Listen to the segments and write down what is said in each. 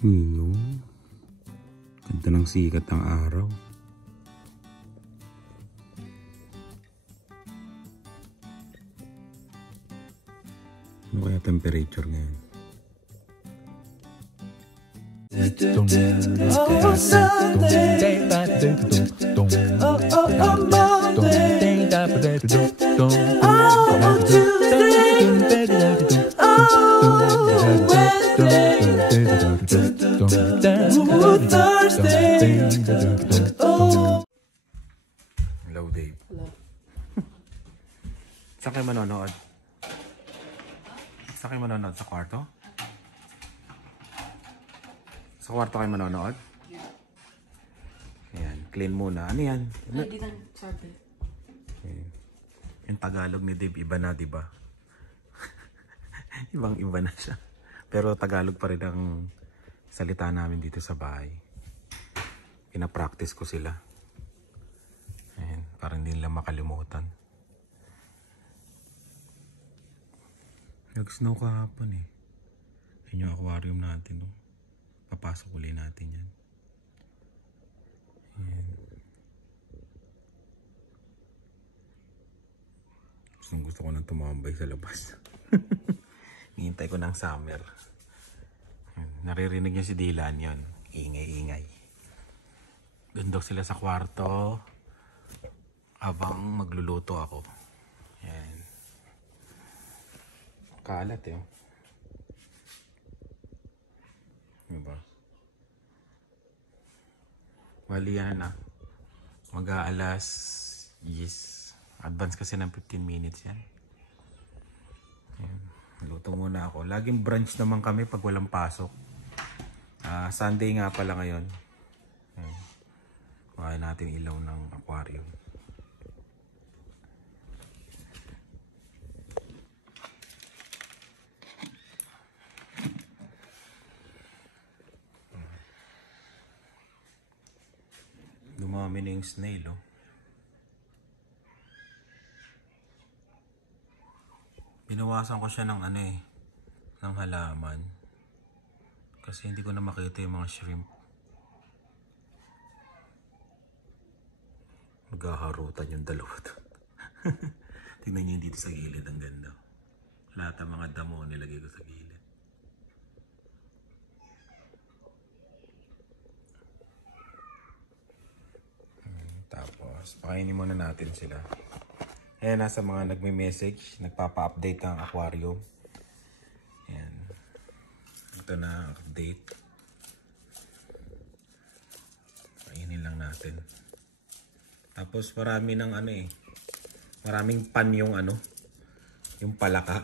Yun. Ganda ng sikat ng araw. Ano kaya temperature ngayon? Oh, Sunday. Oh, Monday. Oh, Tuesday. Oh, Wednesday. Oh, Thursday. Oh. Hello, Dave. Hello. Saan kayo manonood? Saan kayo manonood? Sa kwarto? Sa kwarto kayo manonood? Ayan, clean muna. Ano yan? Ay, di lang sabi. Ayan. Yung Tagalog ni Dave, iba na, diba? Ibang iba na siya. Pero Tagalog pa rin ang salita namin dito sa bahay. Pinapractice ko sila. Ayan, para hindi nila makalimutan. Nag-snow kahapon eh. Yun yung aquarium natin. No? Papasok ulit natin yan. Ayan. Gusto ko nang tumambay sa labas. Hihintay ko ng summer. Naririnig niyo si Dylan yun. Ingay-ingay. Doon daw sila sa kwarto habang magluluto ako. Ayan. Kalat eh. Diba? Wali yan na. Mag-aalas yes. Advance kasi ng 15 minutes yan. Ayan. Luto muna ako. Laging brunch naman kami pag walang pasok. Sunday nga pala ngayon. Kuhain natin ilaw ng aquarium. Dumami na yung snail, oh. Binawasan ko siya ng ng halaman. Kasi hindi ko na makita yung mga shrimp. Maghaharutan yung dalawa doon. Tingnan nyo yung dito sa gilid, ang ganda. Lahat ng mga damo nilagay ko sa gilid. Tapos, pakainin muna natin sila. Ayan, nasa mga nagme-message, nagpapa-update ng aquarium. Ayan. Ito na ang update. Kainin lang natin. Tapos marami ng maraming pan yung yung palaka.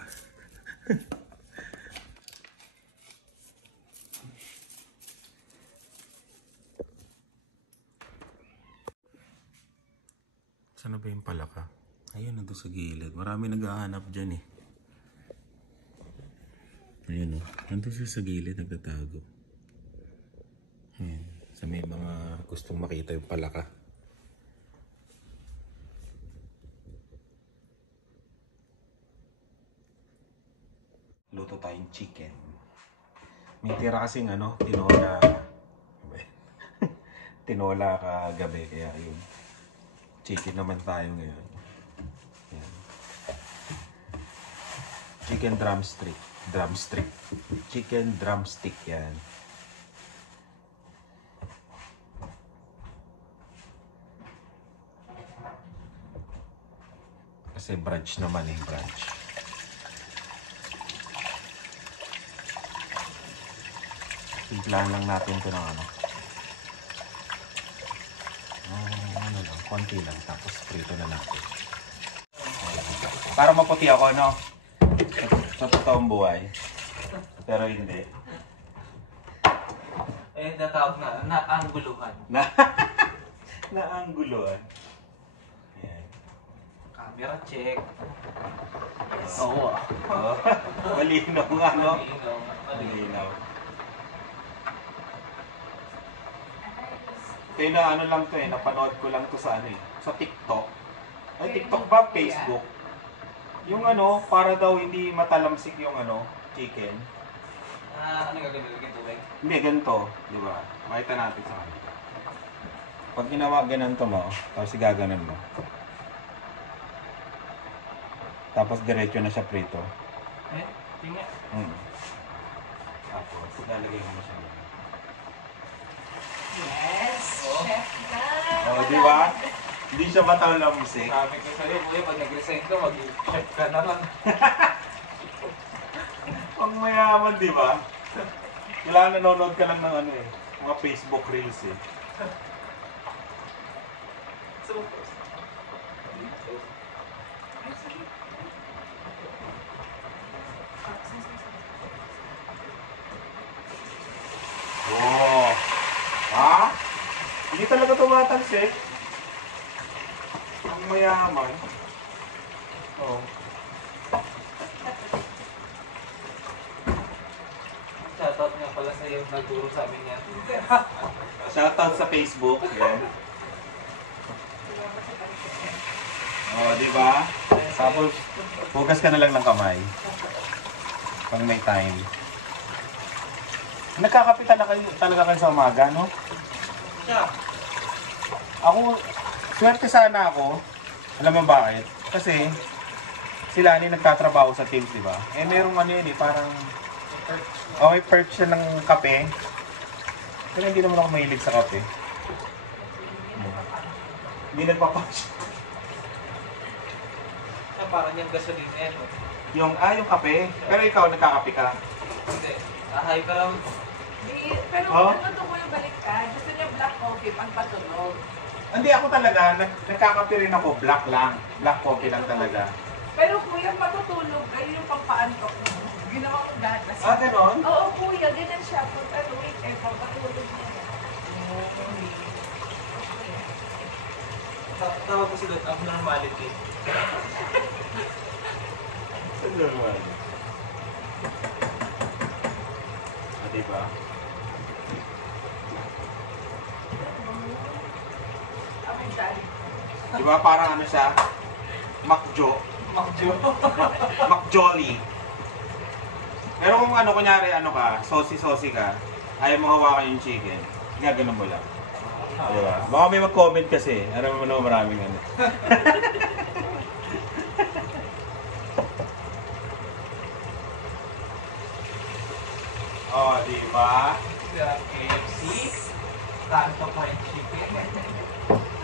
Saan ba yung palaka? Ayun, nandun sa gilid. Marami naghahanap dyan eh. Ayun o. Nandun siya sa gilid, nagtatago. Ayun. Sa may mga gustong makita yung palaka. Luto tayong chicken. May tira kasing tinola. Tinola kagabi. Kaya yun. Chicken naman tayo ngayon. Ayan. Chicken drumstick. Chicken drumstick yan. Kasi brunch naman eh, brunch. Timplahan lang natin ito ng konti lang, tapos prito na natin. Para maputi ako, no? Sa totoong buhay. Pero hindi. Eh, natawag na, naangguluhan. Naangguluhan. Ayan. Camera check. Oo. Malinaw nga, no? Malinaw. Malinaw. Kaya na lang to napanood ko lang to sa sa TikTok. Ay, TikTok ba? Facebook? Yung para daw hindi matalamsik yung chicken. Ano gagawin? Lagyan tubig? Hindi, ganito. Di ba? Makita natin sa kanila. Pag ginawa ganito mo, tapos igaganon mo. Tapos diretso na siya prito. Tingnan. Tapos lalagay mo na siya. Yes, chef na. Oh, di ba? Hindi siya bataw lang musik. Sabi ko sa'yo, kuya, pag nag-resign ka, mag-chef ka na lang. Pag mayaman, di ba? Kailangan nanonood ka lang ng ano eh. Mga Facebook Reels eh. So, Oh. Ha? Hindi talaga tumatalsik. Ang mayaman. Oh. shoutout nga pala sa'yo, nagturo sa amin yan. Shoutout sa Facebook. Yan. Oh, di ba? Tapos, hugas ka na lang ng kamay. Pag may time. Nagkakapitan na kayo talaga kayo sa umaga, no? Yeah. Ako, swerte sana ako. Alam mo bakit? Kasi, sila ni nagtatrabaho sa Teams, di ba? Eh, merong ano yun eh, parang... may perch siya ng kape. Pero hindi naman ako mahilig sa kape. Hindi nagpapasya. Parang yung gasolina yan. Yung kape. Pero ikaw, nagkakape ka. Hindi. Ahay ka lang. Pero Oh? ano to kuya baliktad? Gusto niya black coffee pang patulog. Hindi ako talaga, nagkakape rin ako, black lang. Black coffee lang talaga. Pero kuya, matutulog kayo yung pampaantok mo. Ginawa ko dahil kasi. Ganon? Oo kuya, ganyan siya. Pag ano, wait, pampatulog niya. Tawag ko sila abnormality. Sa normal. Diba? Amin dali. Diba parang ano siya? Macjo. Makjo. Macjolly. Pero kung ano, kunyari ano ka, saucy ka, ayaw mo hawakan yung chicken, gaganon mo lang. Diba? Baka may mag-comment kasi, alam mo naman maraming ano. Oh, diba? Sa KFC. Tanto pa yung chicken.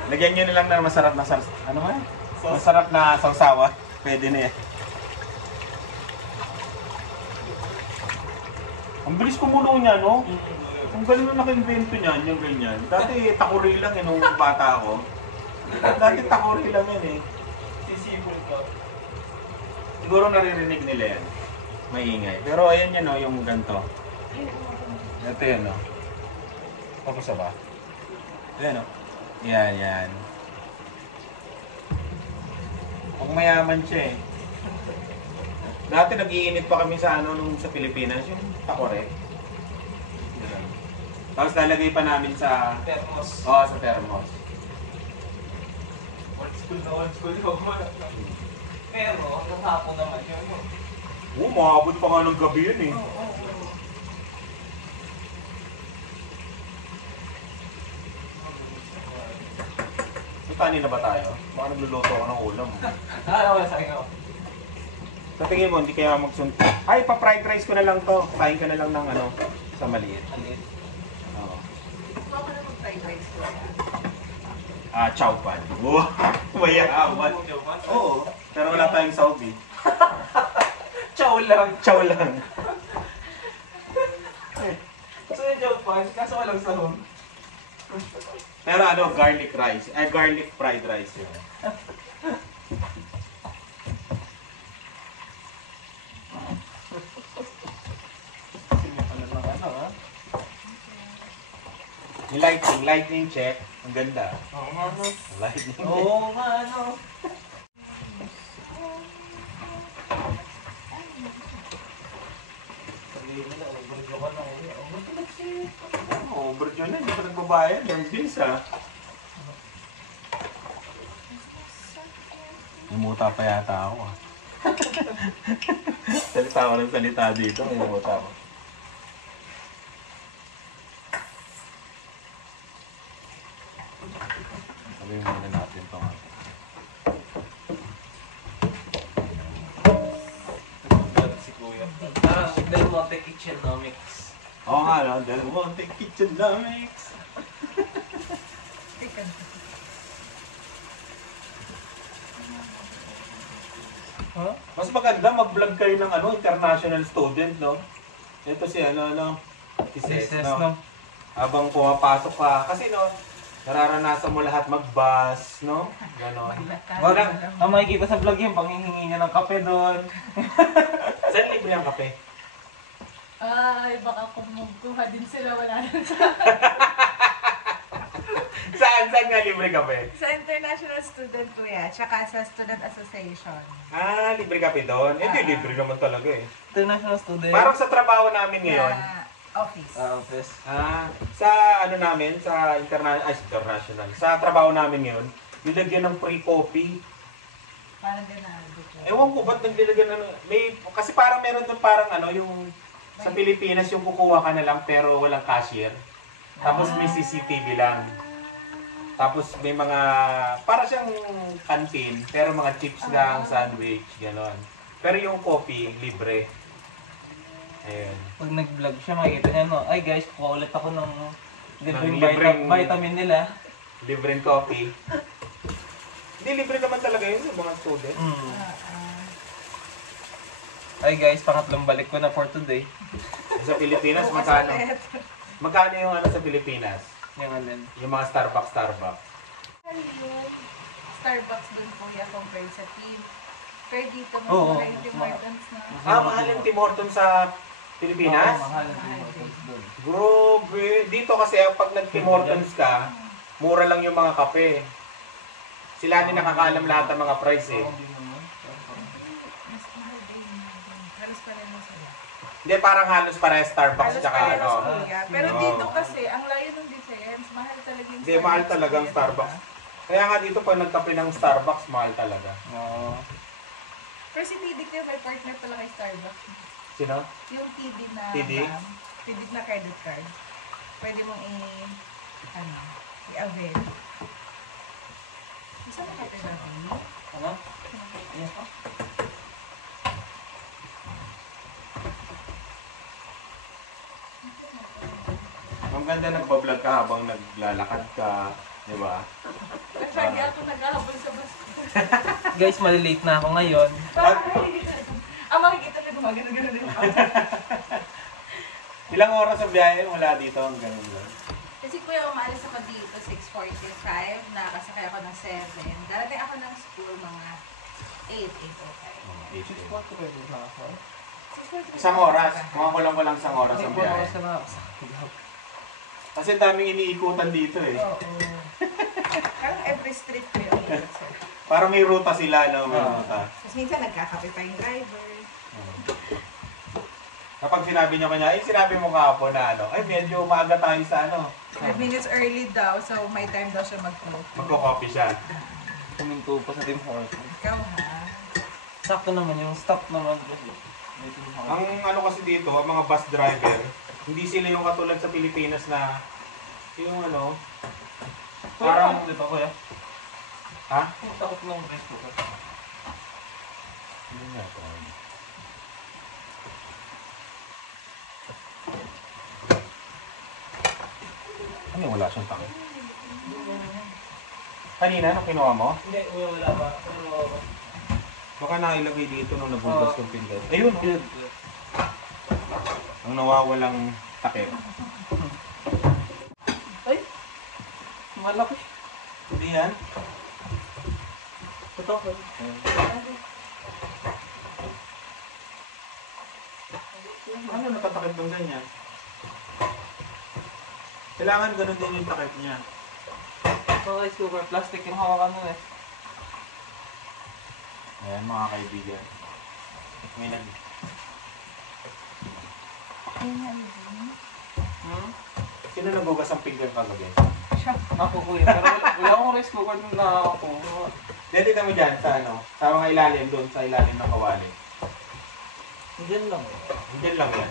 Lagyan nyo na lang na masarap na ano nga? Masarap na sausawa. Pwede na yan. Ang bilis kumulo niya, no? Ang galing na naka-invento niyan, yung ganyan. Dati takuri lang eh, nung bata ako. Dati takuri lang yan eh. Sisipol ko. Siguro naririnig nila yan. Maingay. Pero ayan yan, no, yung ganito. Ito yan, no? Tapos ba? Ayan, no? Yan. Kung mayaman siya eh. Dati nag-iinit pa kami sa ano nung sa Pilipinas, yung takore. Ganun. Tapos lalagay pa namin sa... Thermos. Oo, sa thermos. Old school yung pero, nung hapon naman yun. Oo, maabot pa nga ng gabi yun eh. Kanin na ba tayo? Baka nagluluto ako ng ulam. Wala sa akin ako. Sa tingin mo, hindi kaya magsunto. Ay, pa-fried rice ko na lang to. Kain ka na lang ng ano, sa maliit. Alit. Oo. Gusto ko na mag-fried rice ko. Chow pan. Wow, mayaman. Oo, pero wala tayong Saudi. Chow lang. Chow lang. So yung joke pa, kaso walang sahog. Pero ano, garlic rice. Garlic fried rice yun. Yung lightning check. Ang ganda. Oo nga no. Lightning check. Oo nga no. Sabihin mo na, overdo ka na ulit. Overdue na, hindi pa nagbabayad. Ang bilis ha. Lumuta pa yata ako ah. Salita ko ng salita dito, lumuta ko. Gawin muna natin ito nga. Nag-vlog si Kuya. Del Monte Kitchenomics. Oo nga, no? Del Monte Kitchenomics. Huh? Mas maganda mag-vlog kayo ng international student, no? Ito si si Ses, no? Habang pumapasok ka, kasi nararanasan mo lahat mag-bus, no? Ganon. Wala. Ang makikita sa vlog yung panghihingi niya ng kape doon. Saan libre ang kape? Ay, baka kumukuha din sila, wala na. Saan nga libre kape? Sa international student kuya, tsaka sa student association. Ah, libre kape doon? Eh, di libre naman talaga eh. International student. Parang sa trabaho namin ngayon, Office. Office. sa namin, sa international, sa trabaho namin ngayon, nilagyan ng free coffee. Parang ganun. Ewan ko ba't naglilagyan kasi parang meron doon parang yung sa Pilipinas yung kukuha ka na lang pero walang cashier. Tapos may CCTV lang. Tapos may mga, para siyang canteen, pero mga chips lang, sandwich, gano'n. Pero yung coffee, libre. Ayun. Pag nag-vlog siya, makikita niya, no? Ay guys, kuha ulit ako ng libreng- vitamin nila. Libreng coffee. Hindi, libre naman talaga yun yung mga student. Ay guys, pangatlong balik ko na for today. Sa Pilipinas, magkano? Magkano yung sa Pilipinas? Yung alin. Yung mga Starbucks. Yung Starbucks dun kuya compared sa team. Pero dito, mas Oo. mura yung Tim Hortons na. Mahal yung Tim Hortons sa Pilipinas? Oo, mahal ang Tim Hortons doon. Grabe. Dito kasi pag nag-Tim Hortons ka, mura lang yung mga kape. Sila din nakakaalam lahat ng mga price eh. Hindi naman. Mas mahal din. Halos pareho sila. Hindi, parang halos para Starbucks Halos tsaka pareho kuya. Pero Oo. dito kasi, ang layo ng difference, mahal talaga yung Hindi, mahal talaga ang kuya, Starbucks. diba? Kaya nga dito pag nagkape ng Starbucks, mahal talaga. Oo. Pero si TD ko, may partner pala kay Starbucks. Sino? Yung TD na, TD? TD na credit card. Pwede mong i-avail. Isa na kape ba? Ano? Yes, po. Ang ganda nagbablog ka habang naglalakad ka, di ba? Lagi ako naghahabol sa bus. Guys, malilate na ako ngayon. Makikita ka gumagano-gano din ako. Ilang oras sa biyahe mula dito ang ganun lang? Kasi kuya, umalis ako dito, 6:45, nakasakay ako ng 7. Darating ako ng school mga 8:05. Support ko pwede na ako. Isang oras. Mga kulang-kulang isang oras ang biyahe. Kasi daming iniikutan dito eh. Oo. Parang every street ko yun. Para may ruta sila, no? May ruta. Tapos minsan nagkakape pa yung driver. Kapag sinabi niya kanya, sinabi mo kahapon na ay medyo maaga tayo sa 5 minutes early daw, so may time daw siya mag-cook. magko-coffee siya. Kuminto pa sa Tim Hortons. Ikaw ha? Sakto naman yung stop naman. Ang kasi dito, ang mga bus driver, hindi sila yung katulad sa Pilipinas na yung Parang dito kuya. ha? Takot ng rice ko. Ano nga ito? Ano wala siyang takip? Kanina, nung kinuha mo? Hindi, wala pa. Baka nailagay dito nung nabugas yung pindot. Ayun, Good. ang nawawalang takip. Ay! Malaki. Hindi yan? Totoo ko. Ano natatakip ng ganyan? Kailangan ganun din yung takip niya. Mga rice cooker, plastic yung hawakan mo eh. Ayan mga kaibigan. May nag... Sino nagugas ang pinggan kagabi? Ako kuya, pero wala akong rice cooker nung nakakuha. Dito mo dyan sa sa mga ilalim doon, sa ilalim ng kawali. Diyan lang. Diyan lang yan.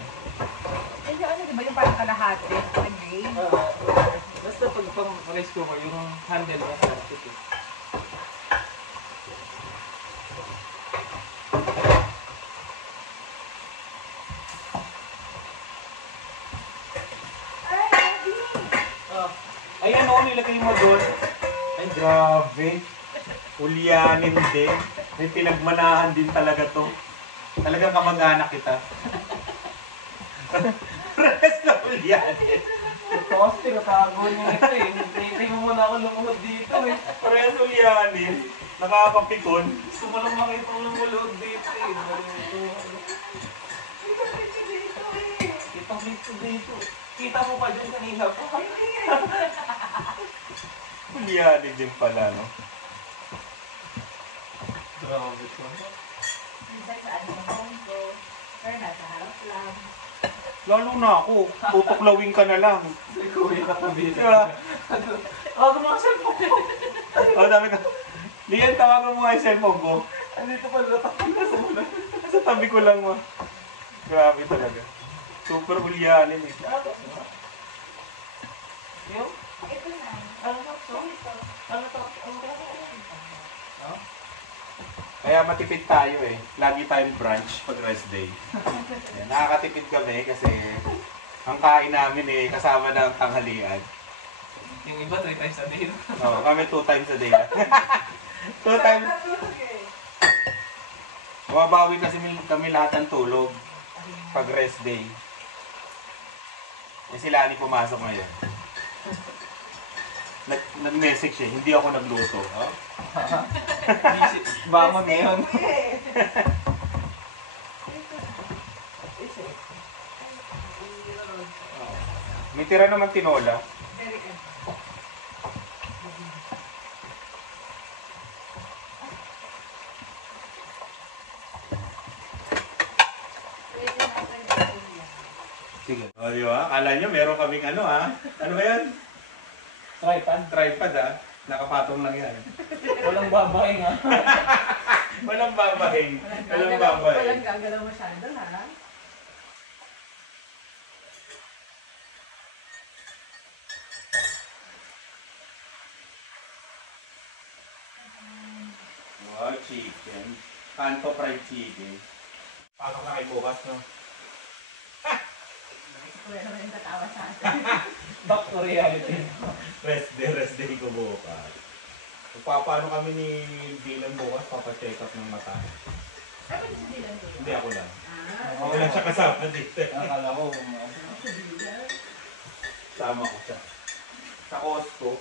Eh, yung di ba yung parang kalahati na gray? Basta pag pang-rice cooker, yung handle mo plastic eh. Ah, ayan o, nilagay mo doon. Ay, grabe. Ulyanin din. May pinagmanahan din talaga to. Talagang kamag-anak kita. Rest na ulyanin. Ito kasi tinatago niya ito eh. Hintay mo muna ako lumuhod dito eh. Rest ulyanin. Nakakapikon. Gusto mo lang makita ko lumuhod dito eh. Kitang dito. Kita mo pa dyan kanina pa. Ulyanin din pala, no? Grabe ko. Minsan sa ano naman ko. Pero nasa harap lang. Lalo na ako. Tutuklawin ka na lang. Si Kuya katabi Diba? Ako mga cellphone ko. Oh, dami ka. Lian, tawagan mo nga yung cellphone ko. Andito pa natakot sa muna. Sa tabi ko lang, ma. Grabe talaga. Super ulyanin eh. Yung? Ito na. Ano to? Ito. Ano to? Ano to? Kaya matipid tayo eh. Lagi tayong brunch pag rest day. Yan, nakakatipid kami kasi ang kain namin eh kasama ng tanghalian. Yung iba 3 times a day. Oo, kami 2 times a day lang. 2 times. Mababawi kasi kami lahat ng tulog pag rest day. Eh sila ni pumasok ngayon. Nag-message siya, hindi ako nagluto. Oh? Bangon ngayon. May tira naman tinola. Very good. Pwede natin ito yan. Sige. O, di ba? Akala nyo meron kaming ano ha? Ano ba yan? Tripod. Tripod ha? Nakapatong lang yan. Walang babae nga. Walang babahing. Walang babahing. Walang gagalaw masyado, ha? Wow, chicken. Kanto fried chicken. Pasok na kay bukas, no? Wala naman yung tatawa sa atin. Back to reality. Rest day ko bukas. Paano kami ni Dylan bukas, papacheck up ng mata. Ano si Dylan ko? Hindi ako lang. Ah, Ako lang siya kasama dito. Akala ko, si Dylan. Sama ko siya. Sa Costco.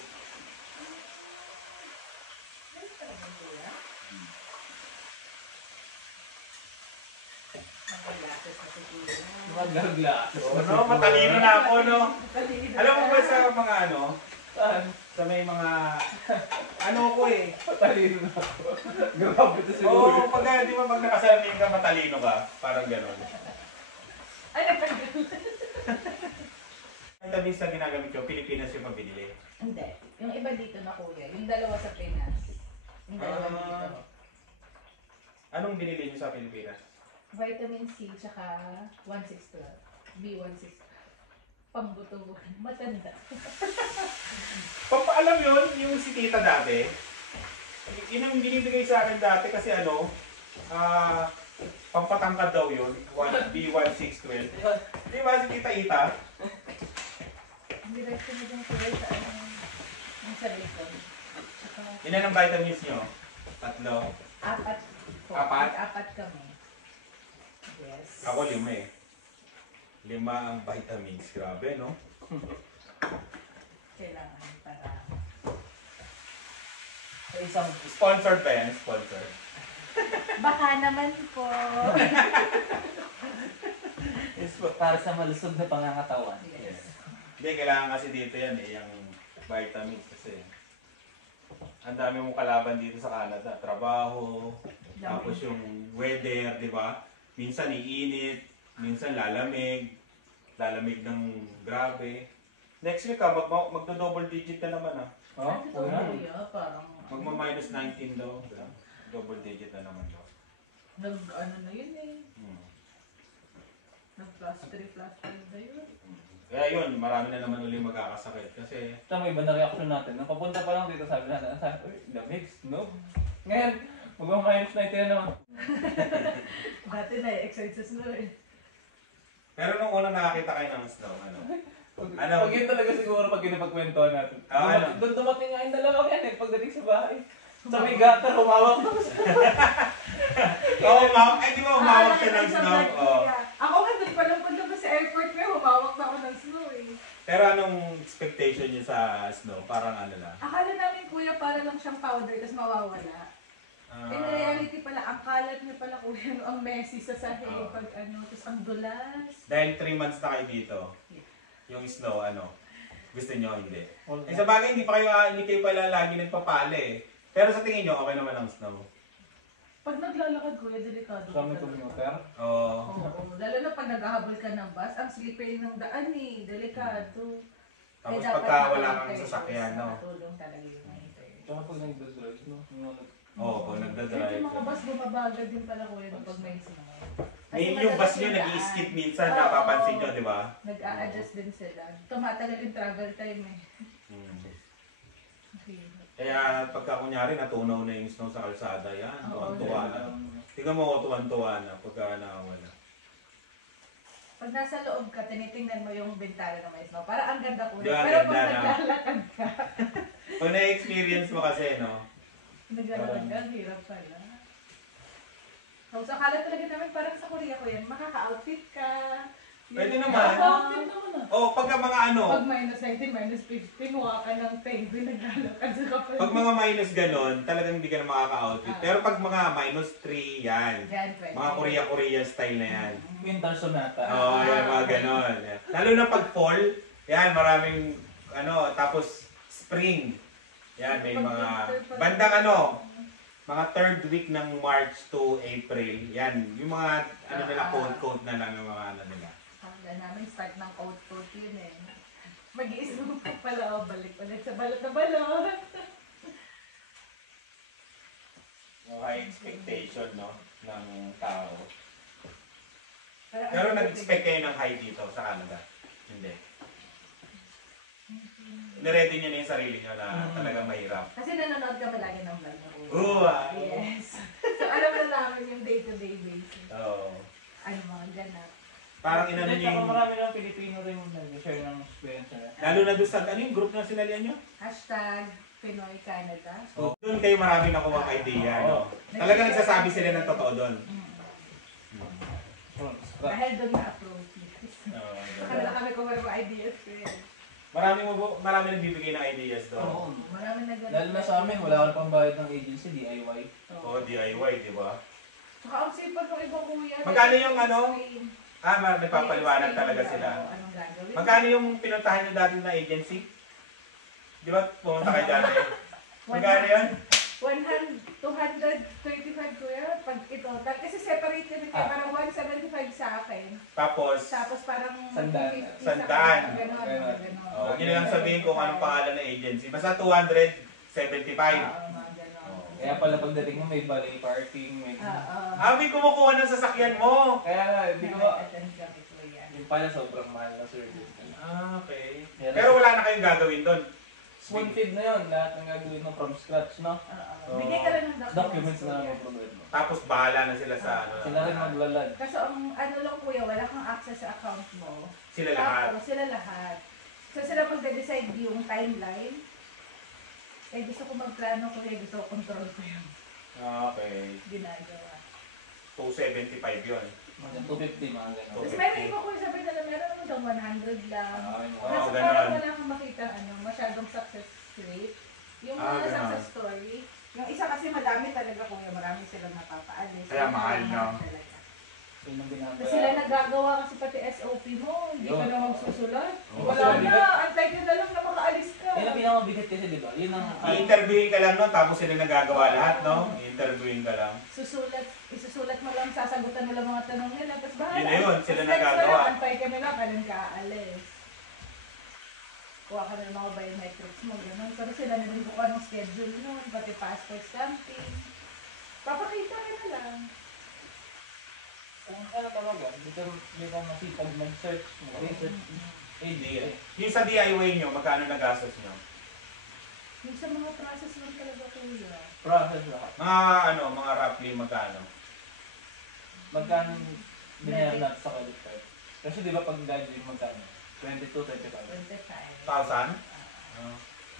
Ano talaga kuya? Magalakas na si Dylan. mag-glasses. No, matalino na ako, no? Talino Alam mo ka. ba sa mga ano? Saan? Sa may mga... Ano ko eh. Matalino na ako. Grabe to siguro. Oo, pag di ba pag nakasalamin ka, matalino ka. Parang gano'n. Ay, nagpagod. Ang tamis na ginagamit ko, Pilipinas yung mabinili. Hindi. Yung iba dito na kuya. Yung dalawa sa Pinas. Yung dalawa dito. Anong binili niyo sa Pilipinas? Vitamin C tsaka 1612. B16. Pambutubuhan. Matanda. Pampaalam yun, yung si tita dati. Yun ang binibigay sa akin dati kasi ano, pampatangkad daw yun, B1612. Di ba si tita Ita? Hindi ba ito yung kulay sa ano? Yung sa likod. Tsaka Ilan ang vitamins nyo? 3. 4 po. Apat? 4 kami. Yes. Ako 5 eh. 5 ang vitamins. Grabe, no? Kailangan para... Isang Sponsored pa yan, sponsored. Baka naman po. para sa malusog na pangangatawan. Yes. Hindi, kailangan kasi dito yan eh, yung vitamins kasi. Ang dami mong kalaban dito sa Canada. Trabaho, tapos yung weather, di ba? Minsan iinit, minsan lalamig. Lalamig ng grabe. Next week magdo-double digit na naman ah. Oh, Ano to kuya? Parang... Magma-minus 19 daw. Double digit na naman daw. Nag-ano na yun eh. Nag-plus 3 na yun. Kaya yun, marami na naman ulit magkakasakit. Kasi, Tama, iba na reaction natin. Nung papunta pa lang dito, sabi natin, uy, lamig, no? Ngayon, mag-minus 90 na naman. Dati na exercise na rin. pero nung unang nakakita kayo ng snow, ano? Pag yun talaga siguro pag pinapagkwentuhan natin. Ano? Doon dumating nga yung dalawang yan eh, pagdating sa bahay. Sa may gutter, humawak pa sa... Oo, di ba umawak siya ng snow? Oo. Ako nga doon pa lang punta sa airport ko, humawak na ako ng snow eh. Pero anong expectation niyo sa snow? Parang ano lang? Akala namin kuya para lang siyang powder tapos mawawala. In reality pala, ang kalat niya pala kuya, ang messy sa sahig pag ano, tapos ang dulas. Dahil 3 months na kayo dito, yung snow, ano, gusto niyo hindi? Wala. Eh, sa bagay, hindi kayo pala lagi nagpapala eh. Pero sa tingin niyo, okay naman ang snow? Pag naglalakad kuya, delikado. Kami talaga. commuter. Oo. Oo, lalo na pag naghahabol ka ng bus, ang slippery ng daan eh, delikado. Tapos dapat pagka wala kang nakatulong sasakyan, no? Nakatulong talaga yung mga Tsaka pag nag-drive, no? Oo, pag Kahit nagdadrive. yung mga bus, bumabagal din pala kuya no, pag may snow. May Kasi yung bus madalas niyo yung nag-i-skip daan. minsan, Oo. napapansin niyo, di ba? Nag-a-adjust din sila. Tumatagal yung travel time eh. Okay. Kaya pagka kunyari natunaw na yung snow sa kalsada, yan, Oo, tuwan-tuwa na. Tingnan mo ako tuwan-tuwa na pagka nakawala. Pag nasa loob ka, tinitingnan mo yung bintana na may snow. Para ang ganda ko. Yeah, Pero pag ganda na. naglalakad ka, Pag na-experience mo kasi, no? naglalakad ka, ang hirap pala. So, akala talaga namin parang sa Korea ko yan, makaka-outfit ka. Pwede Yun. naman. Outfit naman ah. O, pagka mga ano, Pag minus 19, minus 15, mukha ka ng penguin, naglalakad sa kapal. pag mga minus ganon, talagang hindi ka na makaka-outfit. Pero pag mga minus 3, yan. Yan, pwede. Mga Korea-Korea style na yan. Winter sonata. Oo, yan, mga ganon. Yan. Lalo na pag fall, yan, maraming, ano, tapos spring. Yan, may mga, bandang ano, mga third week ng March to April. Yan, yung mga, ano nila, coat-coat na lang yung mga ano nila. Akala namin start ng coat yun eh. Mag-iisip pa pala, oh, balik ulit sa balot na balot. Yung high expectation, no, ng tao. Pero nag-expect kayo ng high dito sa Canada? Hindi. Niready niyo na yung sarili niyo na talagang mahirap. Kasi nanonood kami lagi ng vlog na kuya. Wow! Yes. So alam na namin yung day-to-day basis. Oo. Ano mga ganap. Parang inano Hindi, niyo tsaka yung... marami ng Pilipino rin yung nag-share ng experience nila. Lalo na doon sa... Ano yung group na sinalihan niyo? Hashtag Pinoy Canada. Oh. Doon kayo marami nakuha ang idea, no? Talaga nagsasabi sila ng totoo doon. Dahil doon na-approve. Oo. Saka na kami kung ano mga ideas ko yan. Marami nagbibigay ng ideas doon. Oo. Marami nag- Lalo na sa amin, wala ka pang bayad ng agency, DIY. Oo, DIY, di ba? Saka ang sipag ng ibang kuya. Magkano yung ano? Screen. Nagpapaliwanag talaga sila. Anong gagawin? Magkano yung pinuntahan niyo dati na agency? Di ba pumunta kayo dati? Magkano yun? 235 kuya, pag ito. Kasi separate kami kaya parang 175 sa akin. Tapos, Tapos parang Sandaan. 250 sa Sandaan. akin. Ganon, Ganon. ganon. huwag niyo na lang sabihin kung anong pangalan ng agency. Basta 275. Oo, mga ganon. Kaya pala pagdating mo may valet parking, may... May kumukuha ng sasakyan mo. Kaya nga, hindi ko ba... Attend kami kuya. Yung pala sobrang mahal na service. Okay. Yeah, Pero wala na kayong gagawin doon. Spoon feed na yun, lahat ng gagawin mo from scratch, no? Bigay ka lang ng Documents na lang kuya. ang problema. Tapos bahala na sila sa ano. Sila rin maglalad. Kaso ang ano lang kuya, wala kang access sa account mo. Sila lahat. Tapos sila lahat. So sila magde-decide yung timeline. Eh gusto ko magplano kuya, gusto ko control ko yung Okay. ginagawa. 275 yun. Mga 250, mga gano'n. Tapos meron iba kuya sabi nila, meron naman daw 100 lang. Oo, Kasi ganun. parang wala kang makita masyadong success rate. Yung mga Ganun. success story, yung isa kasi madami talaga kuya, marami silang napapaalis. Kaya mahal, no? Talaga. Yun ang Kasi sila binabayaran. nagagawa kasi pati SOP mo, hindi ka Yun. na magsusulat. Oo, Wala kasi na, antay ka na lang na makaalis ka. Yun ang pinakabigat kasi, di ba? Yun ang... I-interviewin ka lang nun, tapos sila nagagawa lahat, no? I-interviewin ka lang. Isusulat mo lang, sasagutan mo lang mga tanong nila, tapos bahala. Yun na yun, sila Tapos next nagagawa. na lang, antay ka nila, kailan ka aalis. Kuha ka na ng mga biometrics mo, gano'n. Pero sila na rin buka ng schedule nun, pati passport stamping. Papakita ka na lang. ano talaga, hindi ka masipag mag-search, mag-research. Hindi. Yung sa DIY nyo, magkano nagastos nyo? Yung sa mga process lang talaga kuya. Process lahat. Mga roughly magkano? Magkano binayaran natin sa credit card? Kasi di ba pag lodging magkano? 22, 25. 25. 1,000?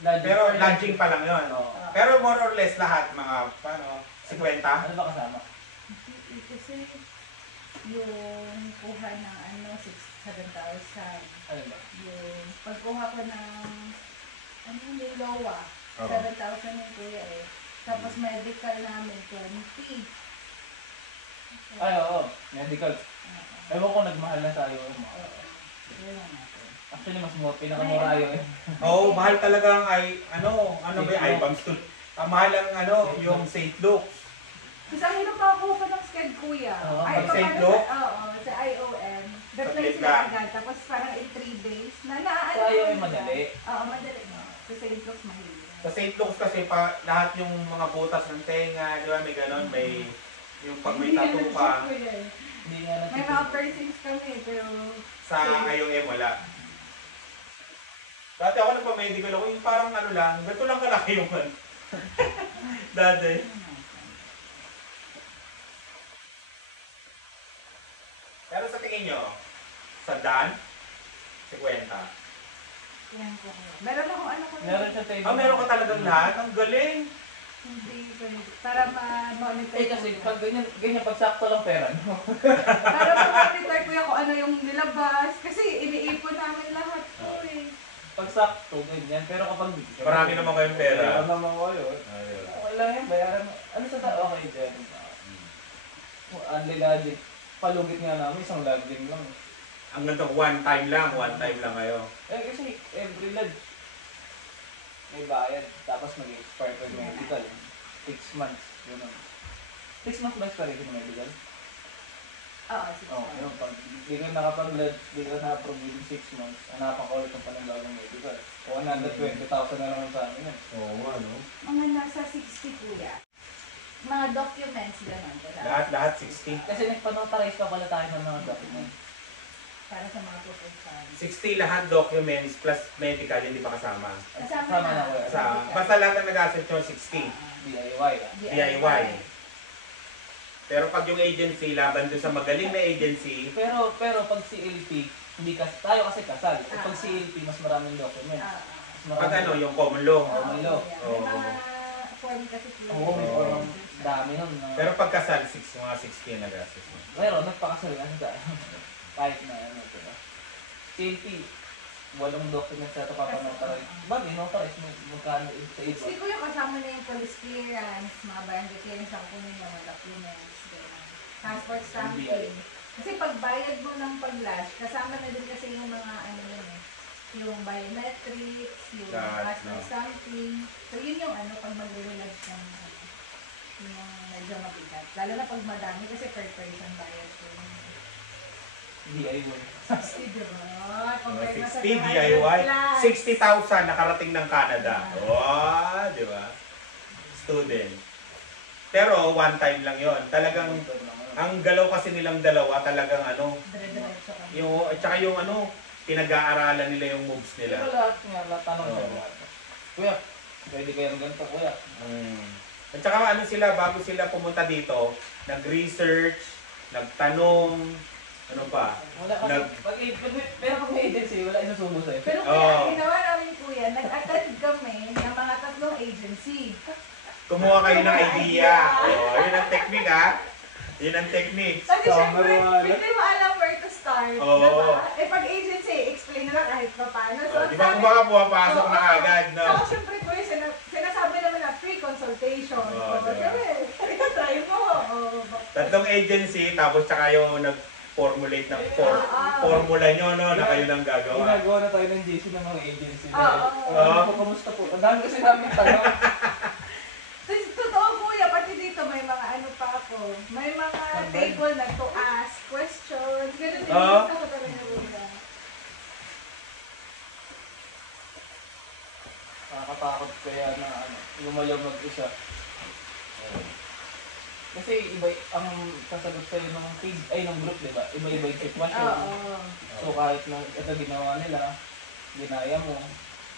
Lodging Pero per lodging pa lang yun. Oo. Pero more or less lahat, mga, 50? Ano ba kasama? Kasi yung kuha ng 7,000. Ano ba? Yung pagkuha ko ng yung LOA, Oo. 7,000 yung kuya eh. Tapos medical namin, 20. Ay, oo. Medical. Ewan ko nagmahal na tayo. Oo. Yun lang natin. Actually, mas pinakamura yun eh. Oo, mahal talaga ang ano ba yung IBAMS to? Mahal ang yung St. Luke's. Kasi ang hirap makakuha pa ng sked kuya. Oo, Ay, pag paano St. Luke? Oo, sa IOM. Replace Saglit sila lang. agad. Tapos parang in 3 days. Sa IOM madali. Oo, madali. Sa St. Luke's mahirap. Sa St. Luke's kasi lahat yung mga butas ng tenga, di ba, may ganon, may yung pag may tattoo ka, Hindi nga natin. May mga piercings kami, pero sa IOM wala. Dati ako nagpa-medical ako, yung parang lang, ganito lang kalaki yung dati. Pero sa tingin nyo, sa Dan, 50. yan ko. Meron akong ano ko. Meron siya tayo. Meron ka talagang lahat? Ang galing! Hindi pwede. Para ma-monitor Eh kasi pag ganyan pag sakto lang pera, no? Para ma-monitor ko yung kung ano yung nilabas. Kasi iniipon namin lahat po eh. Pag sakto, ganyan. Pero kapag... Marami naman kayong pera. Meron naman ko yun. Okay lang yan, bayaran mo. Ano sa tao? Okay, dyan. Only logic. Palugit nga namin, isang lodging lang. Ang ganito, one time lang kayo. Eh kasi every lodge, may bayad. Tapos mag-expire pa yung medical. 6 months. Yun. 6 months ba expiration ng medical? Oo, Oo, yun. Pag di ka nakapag-lodge, di ka na-approve within 6 months, hanapan ko ulit ng pananggalang medical. 120,000 na naman sa amin yan. Oo, ano? Mga nasa 60 kuya. Mga documents gano'n. Lahat 60. Kasi nagpanotarize pa pala tayo ng mga documents. Para sa mga pupuntahan. 60 lahat documents plus medical, hindi pa kasama. Kasama na. kuya. Basta lahat ng nag-asset nyo, 60. DIY ah. DIY. Pero pag yung agency, laban doon sa magaling na agency, Pero pag CLP, hindi tayo kasi kasal. Eh, pag CLP, mas maraming documents. Mas pag maraming yung common law. Common law. May mga form kasi kuya. Oo, may Oo. parang dami nun. Pero pag kasal, mga 60 ang nag-asset mo. Pero nagpakasal lang sa kahit na ano, diba? CLP, walang documents na ito papanotarize. Bagay, notarize mo magkano sa iba. Kasi kuya kasama na yung police clearance, mga barangay clearance, ang kunin ng mga documents, gano'n. Passport stamping. Kasi pag bayad mo ng pag-lash, kasama na din kasi yung mga ano yun eh. Yung biometrics, yung passport stamping. So yun yung ano, pag mag-relax ng yung medyo mabigat. Lalo na pag madami kasi per person bayad ko. DIY. 60 diba? Compare mo sa 60 DIY, 200 plus. 60,000 nakarating ng Canada. Wow, di ba? Student. Pero one time lang yon. Talagang, ang galaw kasi nilang dalawa, talagang Dire-diretso kami. at saka yung pinag-aaralan nila yung moves Pero nila. lahat nga, tanong Oo. sa lahat. Kuya, pwede kayang ganito, kuya. At saka sila, bago sila pumunta dito, nag-research, nagtanong, ano pa? Wala kasi, pero pag may agency, wala isusubo sa'yo. Pero kaya, ginawa namin kuya, nag-attend kami ng mga 3 agency. Kumuha kayo ng idea. Yun ang technique Yun ang technique. Kasi Summer syempre, wala. hindi mo alam where to start. Oo. Diba? Eh pag agency, explain na lang kahit pa paano. So, Di ba kung baka pumapasok Oo. na agad, no? Saka syempre kuya, sinasabi naman na free consultation. Oo, So, diba? syempre, try mo. Tatlong agency, tapos tsaka yung nag-formulate ng formula nyo, no, na kayo nang gagawa. Ginagawa na tayo ng JC ng mga agency. Oo. Kamusta po? Ang dami kasi namin tanong. Totoo kuya, pati dito may mga ano pa ako. May mga table na to ask questions. Ganun din. Oo. Gusto ko talaga kuya. Nakakatakot kaya na lumalaw mag-isa. Kasi iba ang sasagot sa'yo ng page, ay ng group, di ba? Iba-iba yung sitwasyon. Oo. So kahit na ito ginawa nila, ginaya mo,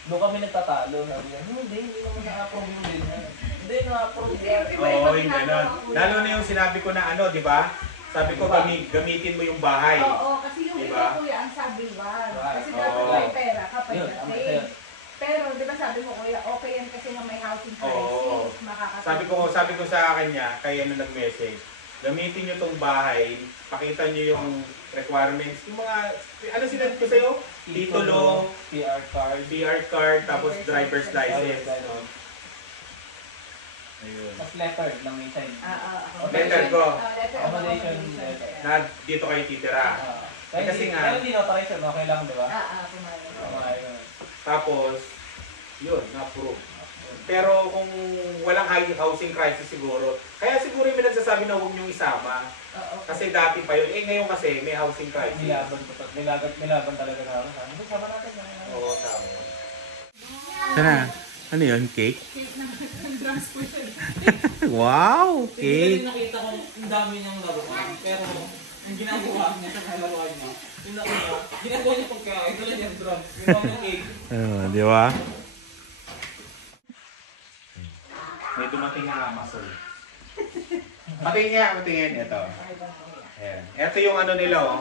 doon kami nagtatalo. Sabi niya, hindi naman na-approve yung ganyan. Hindi, na-approve yan. Oo, yung gano'n. Lalo na yung sinabi ko na ano, di ba? Sabi ko, gamitin mo yung bahay. Oo, kasi yung Diba? iba kuya ang sabi wag. Kasi Oo. dapat may pera ka Yun, ang pagdating. masaya. Pero di ba sabi mo kuya, okay yan kasi nga may housing Oo. crisis. Makakasama. Sabi ko sa kanya, kaya ano nag-message, gamitin nyo tong bahay, pakita nyo yung requirements, yung mga, ano sinabi ko sa'yo? Titulo, PR card. PR card, tapos driver's license. No? Ayun. Tapos letter lang may sign. Letter ko. Letter of Accommodation accommodation. letter. Na dito kayo titira. Kasi nga- Pero hindi notarization, okay lang, di ba? Pumayag. Okay. Tapos, yun, na-approve. Pero kung walang housing crisis siguro, kaya siguro yung nagsasabi na huwag niyong isama. Oo. Kasi dati pa yun. Ngayon kasi may housing crisis. Nilaban talaga na ako. Sabi, sama natin. Oo, tama. Sana, ano yun? Cake? Wow! Hindi nakita ko ang dami niyang laruan. Pero ang ginagawa niya sa kalaruan niya, yung nakita, ginagawa niya pagkain, dala niya drugs, ginawa niya cake. Di ba? May dumating na Amazon. Patingin. Ito. Ayan. Ito yung ano nila, oh.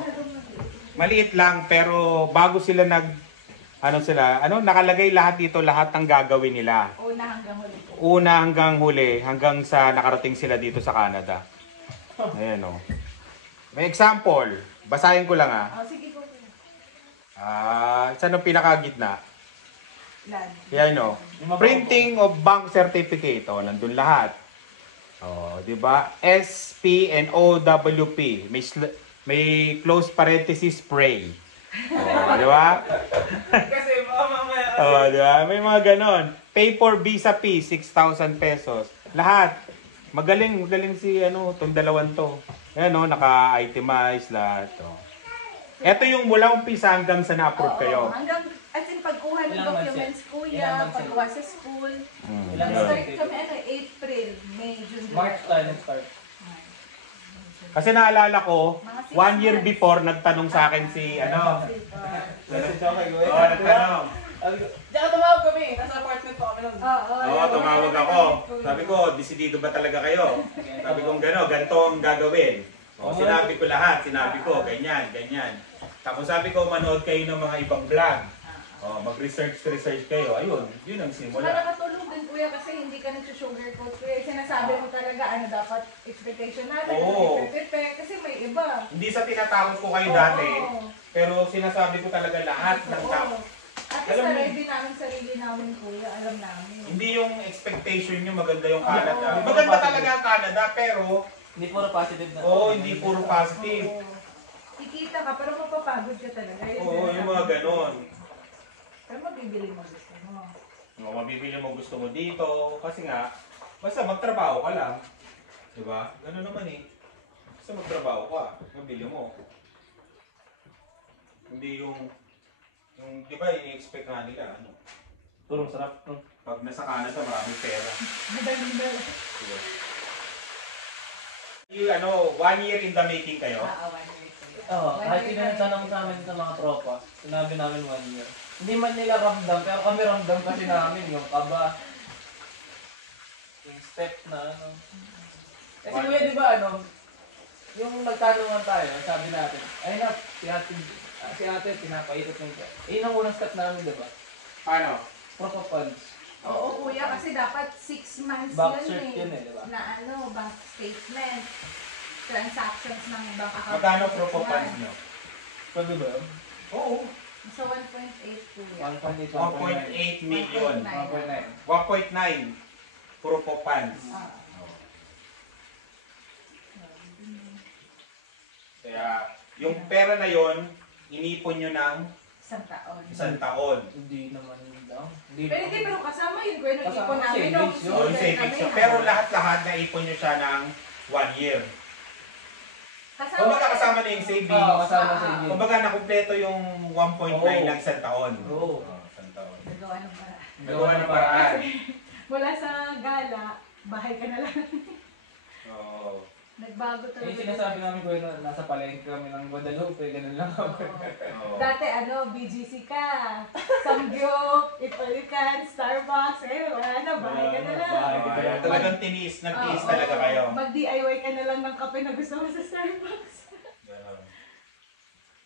Maliit lang, pero bago sila nakalagay lahat dito, lahat ng gagawin nila. Una hanggang huli po. Una hanggang huli, hanggang sa nakarating sila dito sa Canada. Ayan, oh. May example. Basahin ko lang, ah. Sige po kuya. Saan ang pinakagitna? Land. Yan, oh. Printing of bank certificate. Oh, nandun lahat. Oh, di ba? SP and OWP. May close parenthesis spray. Oh, di ba? Kasi baka mamaya Oh, di ba? May mga ganon. Pay for visa fee, 6,000 pesos. Lahat. Magaling si tong dalawan to. Ayan, oh, naka-itemize lahat. Oh. Ito yung mula umpisa hanggang sa na-approve kayo. Hanggang, as in pagkuha ng Ilang months documents yan? kuya, Ilang months yan? pagkuha sa school. Ilang yun. Start kami April, May, June, July. March tayo nag-start. Kasi naalala ko, Mga 1 year 6 months. before, nagtanong sa akin si, Message ako kay Kuya. Oo, nagtanong. Sabi ko, diyan ka tumawag kami. Nasa apartment pa kami nun. Oo, tumawag ako. Sabi ko, desidido ba talaga kayo? Sabi ko, ganito ang gagawin. O, sinabi ko lahat, ganyan. Tapos sabi ko, manood kayo ng mga ibang vlog. O, mag-research kayo. Ayun, yun ang Saka simula. nakatulog din kuya kasi hindi ka nag-sugarcoat kuya. Sinasabi mo talaga ano dapat expectation natin. Oo. Prepare kasi may iba. Hindi sa tinatakot ko kayo dati, pero sinasabi ko talaga lahat ng tao. At Alam least mo- ready namin sarili namin kuya. Alam namin. Hindi yung expectation nyo maganda yung Canada. Oo. Maganda talaga ang Canada, pero Hindi puro positive na. hindi puro positive. Oo. Kikita ka pero mapapagod ka talaga. Yun Oo, yung mga ganon. Pero mabibili mo gusto mo. Mabibili mo gusto mo dito, kasi nga, basta magtrabaho ka lang. Diba? Ganon naman eh. Basta magtrabaho ka, mabili mo. Hindi yung di ba, i-expect nga nila, Puro sarap. pag nasa Canada, maraming pera. Madaling dala. Diba? Yung 1 year in the making kayo? Aawan mo ito. Oo, kahit tinanong sa amin sa mga tropa, sinabi namin 1 year. Hindi man nila ramdam, pero kami ramdam kasi namin yung kaba. Yung step na Kasi kuya, di ba yung nagtanungan tayo, sabi natin, ay na, si ate, pinapaikot ng yun ang unang step namin, di ba? Paano? Proof of funds. Oo kuya, kasi dapat 6 months Bank yun cert yun eh, di ba? Na bank statement, transactions ng bank account. Magkano proof of funds nyo? Pwede ba yun? Oo. So 1.8 kuya. 1.8, 1.8 million. 1.9. 1.9 proof of funds. Kaya, yung pera na yon inipon nyo ng Isang taon. 1 taon. Hindi naman daw. Hindi Pero hindi, pero kasama yun kuya, nung Kasama ipon namin. savings nung yun. So, yung student savings kami, nyo. ha? Pero lahat-lahat na ipon nyo siya ng 1 year. Kasama Kumbaga kasama na yung savings. Oo, kasama sa inyo. Kumbaga nakumpleto yung 1.9 Oo. ng 1 taon. Oo. 1 taon. Nagawa ng paraan. Nagawa ng paraan. Mula sa gala, bahay ka na lang. Oo. Nagbago talaga. Yung sinasabi namin ko na nasa palengke kami ng Guadalupe, ganun lang ako. Oo. Dati BGC ka, Samgyup, Italican, Starbucks, wala na, bahay ka na lang. Bahay. Kaya talagang nagtiis talaga kayo. Mag-DIY ka na lang ng kape na gusto mo sa Starbucks. Ganon.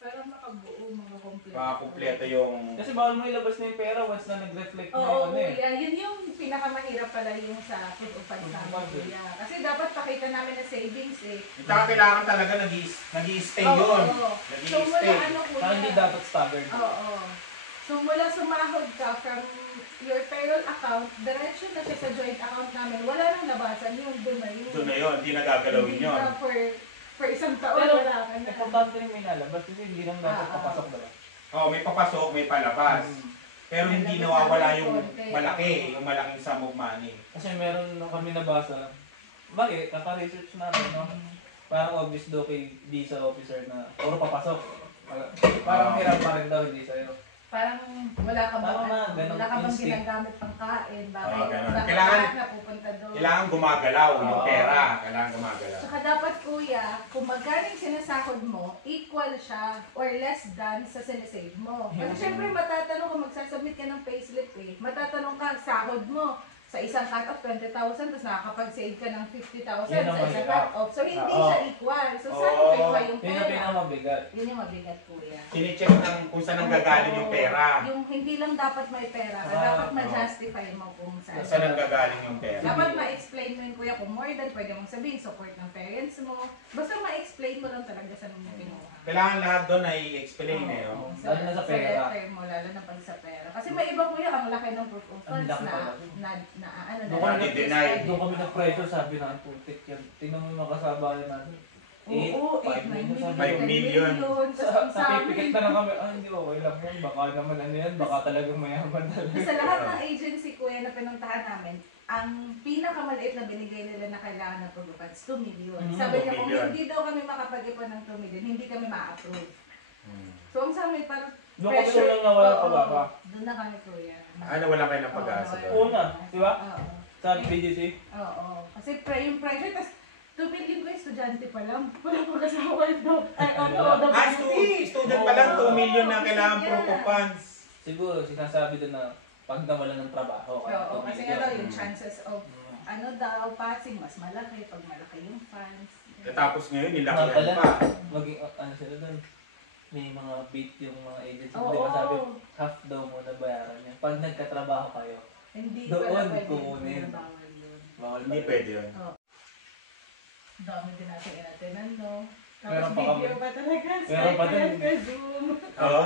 Pero makabuo, mga kompleto. Makakumpleto yung... Kasi bawal mo ilabas na yung pera once na nag-reflect na Oo, yung ano eh. kuya. Yun yung pinakamahirap pala yung sa food upan sa amin, kuya. Kasi dapat pakita namin na savings eh. Tsaka kailangan talaga nag-i-stay Oo, yun. oo. So mula Nag-i-stay. kuya. Saka hindi dapat staggered. Oo. So mula sumahod ka from your payroll account, diretso na siya sa joint account namin. Wala nang labasan yun. Doon na yun. Doon na yun, hindi na gagalawin Hindi yun. na for isang taon, Pero, wala ka na. importante rin may nalabas kasi hindi lang dapat papasok diba? Oo, may papasok, may palabas. Pero hindi nawawala yung malaki, yung malaking sum of money. Kasi meron na kami nabasa. Bakit? Kaka-research namin, no? Parang obvious daw kay visa officer na puro papasok. Parang hirap pa rin daw, hindi sa'yo. Parang wala ka bang, Tama, ganun wala ka bang instinct. ginagamit pang kain. Bakit? Oo, ganun. Bakit Kailangan- lahat napupunta doon? Kailangan gumagalaw yung Oo. pera. Kailangan gumagalaw. Tsaka dapat kuya, kung magkano yung sinasahod mo, equal siya or less than sa sinesave mo. Kasi Yeah. syempre matatanong kung magsasubmit ka ng payslip eh. Matatanong ka, sahod mo sa isang cut-off 20,000 tapos nakakapag-save ka ng 50,000 Yan sa ang isang mahirap. cut-off. So hindi Oo. siya equal. So saan Oo. kinuha yung Yun ang pera? pinakamabigat. Yun yung mabigat kuya. Sinicheck kung saan ang gagaling yung pera. Yung hindi lang dapat may pera, Ah, dapat ma-justify mo kung saan. Saan ang gagaling yung pera. Dapat ma-explain mo yun kuya kung more than pwede mong sabihin, support ng parents mo. Basta ma-explain mo lang talaga sa nung kinuha. Kailangan lahat doon ay explain eh. Oo, Oh. Lalo na sa pera. letter mo, lalo na pag sa pera. Kasi may iba kuya, ang laki ng proof of Ang funds laki na, pala. ano Doon kami na, deny. Doon kami na-pressure, sabi na, putik yan. Tingnan mo yung mga kasabayan natin. Oo, 5 million. 5 million. Tapos sa Napipikit amin, na lang kami, hindi okay lang yan. Baka naman ano yan, baka talagang mayaman talaga. sa lahat ng agency kuya na pinuntahan namin, ang pinakamaliit na binigay nila na kailangan ng proof of funds, 2 million. Sabi 2 niya, kung million. hindi daw kami makapag-ipon ng 2 million, hindi kami ma-approve. Hmm. So, ang sa amin, parang Doon kami unang nawala Oo, pag-aka. Doon na kami, kuya. Wala kayo ng pag-asa Oo, doon. Una, di ba? Oo. Sa BGC. Oo. Kasi yung pressure, tas 2 million ko, estudyante pa lang. Wala pa kasi ako Student pa lang, 2 million na kailangan proof of funds. Siguro, sinasabi doon na pag nawala ng trabaho. kaya Oo, kasi tumigil nga daw, yan. yung chances of, passing, mas malaki pag malaki yung funds. Tapos ngayon, Mga nilakihan pala, pa. maging, ano sila doon, may mga bait yung mga agency. Oo. Di ba sabi, half daw muna bayaran niya. Pag nagkatrabaho kayo, Hindi Doon, pala pwede. kukunin. Bawal yun. bawal Hindi pala. pwede yun. Dami din natin inatenan, no? Meron Tapos pa kami. video pa talaga. Meron pa din. Skype ka, Zoom. Oo.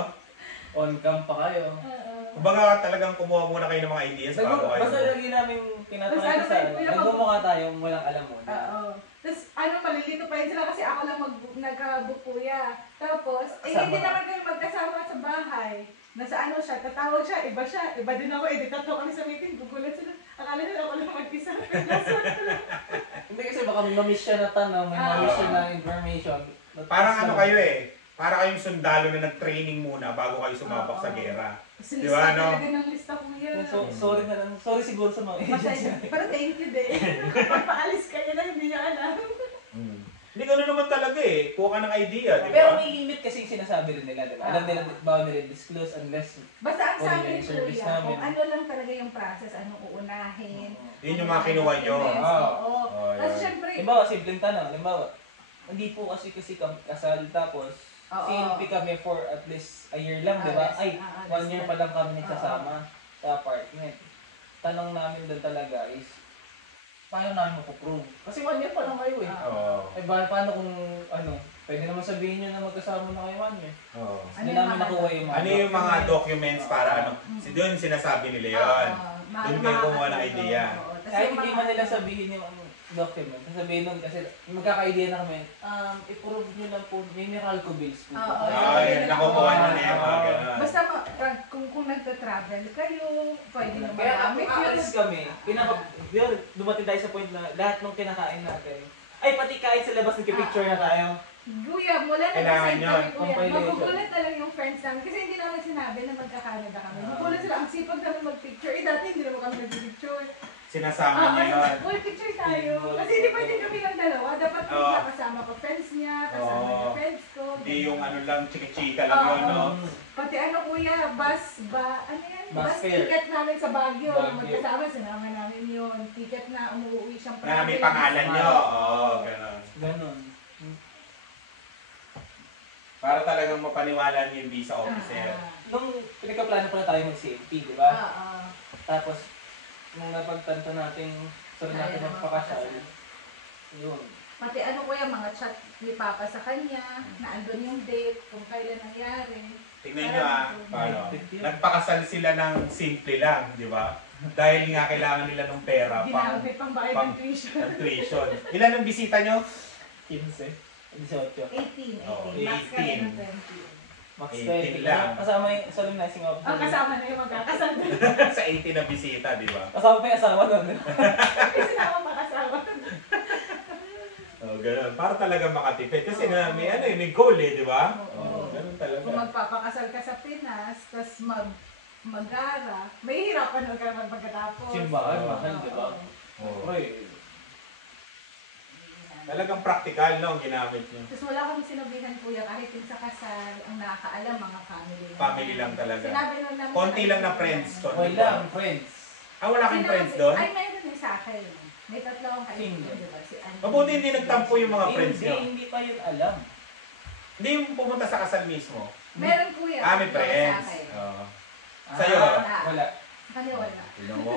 On cam pa kayo. Oo. Kumbaga talagang kumuha muna kayo ng mga ideas bago kayo. Basta lagi namin Basta tinatry ano sa ba, kuya, nagmumukha tayong walang alam mo. Oo. Tapos, malilito pa yun sila kasi ako lang nagka-book kuya. Tapos, Kasama hindi ka. naman kayo magkasama sa bahay. Nasa siya, tatawag siya, iba din ako, di tatlo kami sa meeting, gugulat sila. Akala nila ako lang mag-isa. Hindi kasi baka mamiss siya na tanong, may mamiss siya na information. Parang ano kayo eh. Para kayong sundalo na nag-training muna bago kayo sumabak sa gera. Kasi Di ba, lista no? talaga ng lista kuya. Sorry na lang. Sorry siguro sa mga agency. Pasensya. Pero thank you din. Kapag paalis ka niya na, hindi niya alam. Hindi gano'n naman talaga eh. Kuha ka ng idea, di Pero ba? may limit kasi yung sinasabi rin nila, di ba? Alam nila, bawal nila disclose unless Basta ang Kunin sa niyo amin yung service kuya, namin. kung ano lang talaga yung process, anong uunahin. Yun yung mga kinuha nyo. Oo. Oh, Tapos yan. syempre, Halimbawa, simpleng tanong. Halimbawa, hindi po kasi kami kasal tapos Oo. CLP kami for at least a year lang, di ba? Yes. Ay, 1 year pa lang kami nagsasama Oo. sa apartment. Tanong namin doon talaga is, paano namin mapuprove? Kasi 1 year pa lang kayo eh. Oo. Eh, paano kung, pwede naman sabihin nyo na magkasama na kayo 1 year. Oo. Hindi Ano yung namin mga nakuha yung mga Ano yung mga documents para ano? Doon sinasabi nila yun. Doon kayo kumuha ng idea. Kahit hindi man nila sabihin yung document, sasabihin nun kasi magkaka-idea na kami, i-prove nyo lang po, may Meralco bills po. Oo. Ay, nakukuha na niya yung mga gano'n. Basta kung nagta-travel kayo, pwede naman Kaya gamit kung yun. aalis kami, yun, dumating tayo sa point na lahat ng kinakain natin, ay pati kahit sa labas nagpipicture na tayo. Kuya, mula na Kailangan kasi yun. kami, kuya, Compilation. magugulat na lang yung friends namin. Kasi hindi namin sinabi na magka-Canada kami. Magugulat sila, ang sipag namin mag-picture. Eh, dati hindi naman kami nag-picture. Sinasama niyo yun. Uy, picture tayo. Kasi hindi pwede kami lang dalawa. Dapat Oo. may kasama ko friends niya, kasama Oo. niya friends ko. Hindi yung ano lang, chika-chika lang yun, no? Pati ano kuya, ano yan? Bus Bus fare. ticket namin sa Baguio. Baguio. Magkasama, sinama namin yun. Ticket na umuwi siyang Na may province. pangalan nyo. Oo, gano'n. Ganon. Para talagang mapaniwala niyo yung visa officer. Nung pinagkaplano pa na tayo mag-CMP, di ba? Oo. Tapos, nung napagtanto natin, saan natin Ayaw magpakasal, magpakasal. yun. Pati ano kuya, mga chat ni Papa sa kanya, na andun yung date, kung kailan nangyari. Tingnan nyo paano. Nagpakasal sila ng simple lang, di ba? Dahil nga kailangan nila ng pera Ginamit pang bayad pang- ng tuition. ng tuition. Ilan ang bisita nyo? 15. 18. 18. Oo, Max ka 18. ng 20. Max 18 20 lang. Kasama yung solemnizing of Ang kasama na yung magkakasal doon. Sa 18 na bisita, di ba? Kasama pa yung asawa nun. Kasi na ako makasama. Oh, ganun. Para talaga makatipid. Kasi na may, ano, may goal di ba? Oo. Ganun talaga. Kung magpapakasal ka sa Pinas, tapos mag-ara, may hirapan na ka pagkatapos. Simbahan, Oo. mahal, di ba? Oo. Uy, Talagang practical, no, ang ginamit nyo. Tapos wala kami sinabihan kuya, kahit yung sa kasal, ang nakakaalam, mga family lang. Family lang talaga. Sinabi nun namin Konti sa lang na kanila. friends. Konti wala, lang. friends. Ah, wala kang Sinabi- friends doon? Ay, mayroon din sa akin. May tatlo akong kaibigan, Sino? di ba? Si Andy. Mabuti hindi nagtampo yung mga friends Hindi, nyo. hindi pa yun alam. Hindi yung pumunta sa kasal mismo. Meron kuya. Ah, may tatlo friends. Sa akin. Oo. Sa'yo? Wala. Sa kanya wala. Tignan mo.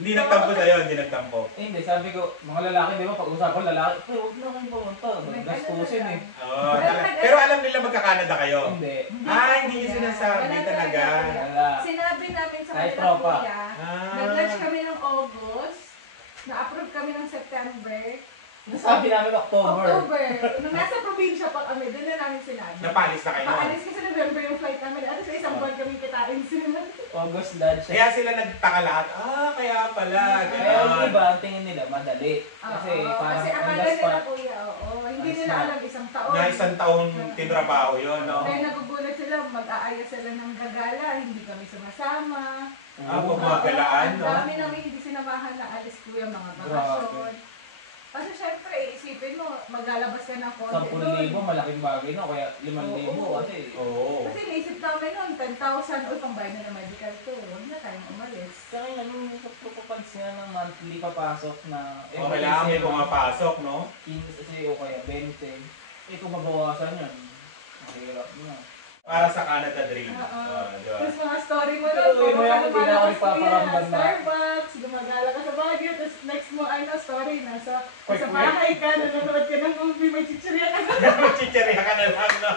Hindi nagtampo sa'yo, hindi nagtampo. Eh, hindi, sabi ko, mga lalaki, di ba, pag-usapan lalaki, eh, huwag na kayong pumunta. Gastusin eh. Oo, pero alam nila magka-Canada kayo. Hindi. Ah, hindi niyo sinasabi Wala talaga. kuya. Wala. Sinabi namin sa Ay, kanila tropa. kuya, Ah. nag-launch kami ng August, na-approve kami ng September, Sabi namin October. Nung nasa probinsya pa kami, doon na namin sinabi. Napalis na kayo nun. Paalis kasi November yung flight namin. At sa isang buwan kami kitain sila. August lunch. Kaya sila nagtaka lahat. Ah, kaya pala. Kaya yung Ganon. iba, ang tingin nila, madali. Kasi parang kasi on akala the nila spot. kuya, oo. Hindi Ang nila smart. alam isang taon. Na isang taon tinrabaho yun, no? Kaya nagugulat sila, mag-aayos sila ng gagala, hindi kami sumasama. Ah, pumagalaan, Ang no? dami namin hindi sinamahan na alis kuya, mga bakasyon. Kasi syempre, isipin mo, maglalabas ka ng konti 10,000, malaking bagay no? Kaya 5,000 Oo. kasi. Oo. Kasi naisip namin noon, 10,000, uy, pambayad na ng medical to. Huwag na tayong umalis. Kaya yung pagpapansin nga ng monthly papasok na O, kailangan may pumapasok, no? 15 kasi o kaya 20. Eh kung mabawasan yun, mahirap na. Para sa Canada Dream. Oo. Di ba? Tapos mga story mo Pero nun, yun, puro ka hindi na ako lumalabas nagpaparamdam kuya, na. Starbucks, gumagala ka sa Baguio, tapos next mo, story, nasa Quick, bahay ka, nanonood ka ng movie, may chichirya ka na, Chichiriya ka na lang, no?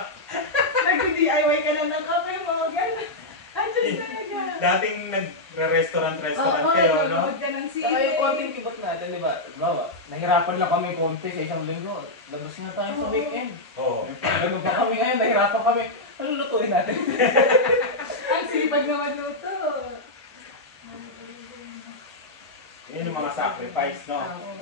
nag-DIY ka na ng kape, mga gano'n. Ay, Diyos talaga. Dating nagre-restaurant Oo, kayo, no? nanonood ka ng Saka yung konting sine. kibot natin, di ba? Bawa, nahirapan lang kami konti sa isang linggo. Labas na tayo sa Oo. weekend. Oo. Ganun pa kami ngayon, nahirapan kami. Ano lutuin natin? Ang sipag na magluto. Yun yung mga sacrifice, no? Oo.